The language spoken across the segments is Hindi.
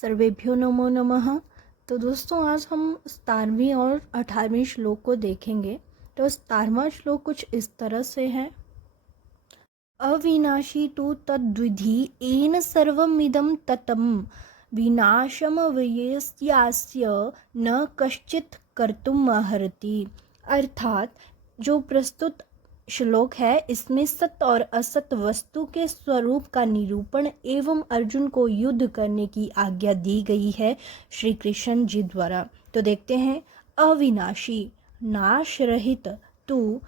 सर्वेभ्यो नमो नमः। तो दोस्तों आज हम 17वीं और 18वीं श्लोक को देखेंगे। तो 17वां श्लोक कुछ इस तरह से है। अविनाशी तु तद्विधि येन सर्वमिदं ततं विनाशमव्ययस्यास्य न कश्चित् कर्तुमर्हति। अर्थात जो प्रस्तुत श्लोक है इसमें सत्य और असत्य वस्तु के स्वरूप का निरूपण एवं अर्जुन को युद्ध करने की आज्ञा दी गई है श्री कृष्ण जी द्वारा। तो देखते हैं। अविनाशी, नाश रहित, तू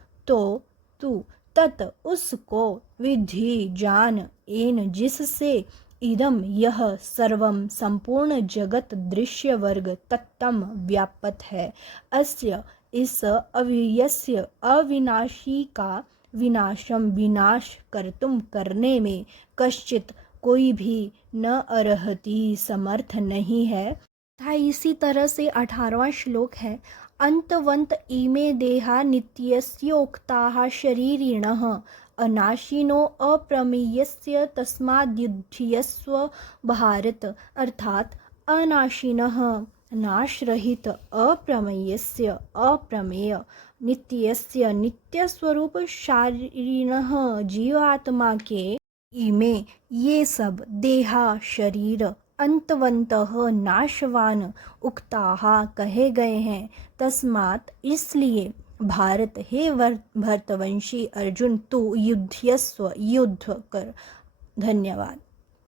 तत् उसको, विधि जान, एन जिससे, इदम यह, सर्वम संपूर्ण जगत दृश्य वर्ग तत्तम व्यापत है, अस्य इस, अव्ययस्य अविनाशी का, विनाशम विनाश कर्तुम करने में, कश्चित कोई भी, न अर्हति समर्थ नहीं है। इसी तरह से 18वां श्लोक है। अंतवंत इमे देहा नित्यस्योक्ताः शरीरिणः अनाशिनो अप्रमेयस्य तस्माद्युध्यस्व भारत। अर्थात अनाशिनः, नाश रहित, अप्रमेयस्य, अप्रमेय, नित्यस्य, नित्य स्वरूप, शारीरिणः, जीवात्मा के, इमे, ये सब, देहा, शरीर, अंतवंतः, नाशवान, उक्ताः, कहे गए हैं, तस्मात्, इसलिए, भारत, हे भरतवंशी अर्जुन, तू युध्यस्व, युद्ध कर। धन्यवाद।